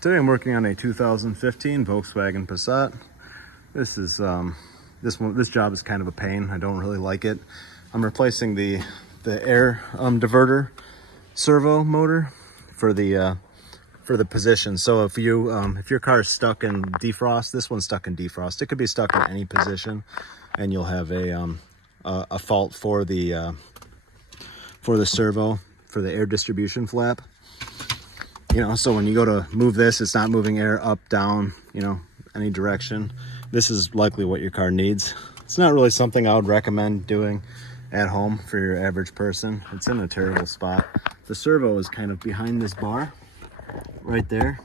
Today I'm working on a 2015 Volkswagen Passat. This job is kind of a pain. I don't really like it. I'm replacing the air diverter servo motor for the position. So if your car is stuck in defrost, this one's stuck in defrost. It could be stuck in any position, and you'll have a fault for the servo, for the air distribution flap. You know, so when you go to move this, it's not moving air up, down, you know, any direction. This is likely what your car needs. It's not really something I would recommend doing at home for your average person. It's in a terrible spot. The servo is kind of behind this bar right there,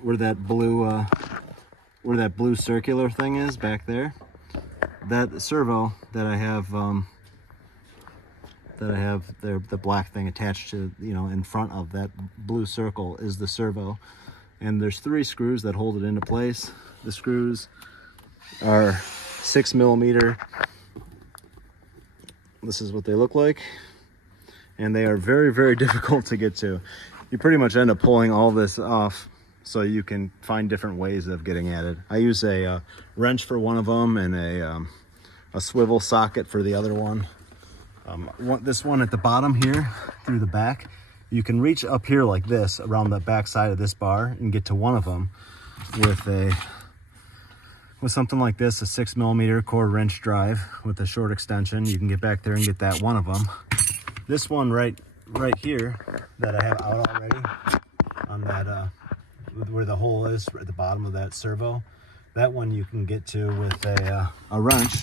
where that blue circular thing is back there. That servo that I have the black thing attached to, you know, in front of that blue circle is the servo, and there's 3 screws that hold it into place. The screws are 6mm. This is what they look like, and they are very, very difficult to get to. You pretty much end up pulling all this off so you can find different ways of getting at it. I use a wrench for one of them and a swivel socket for the other one. This one at the bottom here, through the back, you can reach up here like this around the back side of this bar and get to one of them with something like this, a 6mm core wrench drive with a short extension. You can get back there and get that one of them. This one right here that I have out already on that where the hole is at the bottom of that servo, that one you can get to with a wrench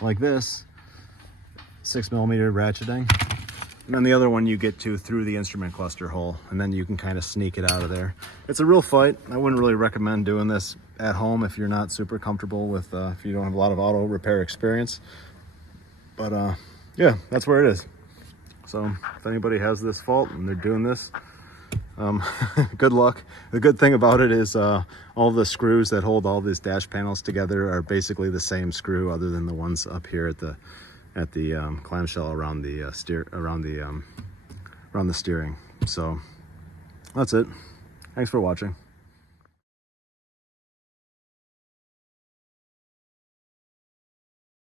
like this, 6mm ratcheting, and then the other one you get to through the instrument cluster hole, and then you can kind of sneak it out of there. It's a real fight. I wouldn't really recommend doing this at home if you're not super comfortable with if you don't have a lot of auto repair experience, but yeah, that's where it is. So if anybody has this fault and they're doing this, good luck. The good thing about it is all the screws that hold all these dash panels together are basically the same screw, other than the ones up here at the clamshell around the steering. So that's it. Thanks for watching.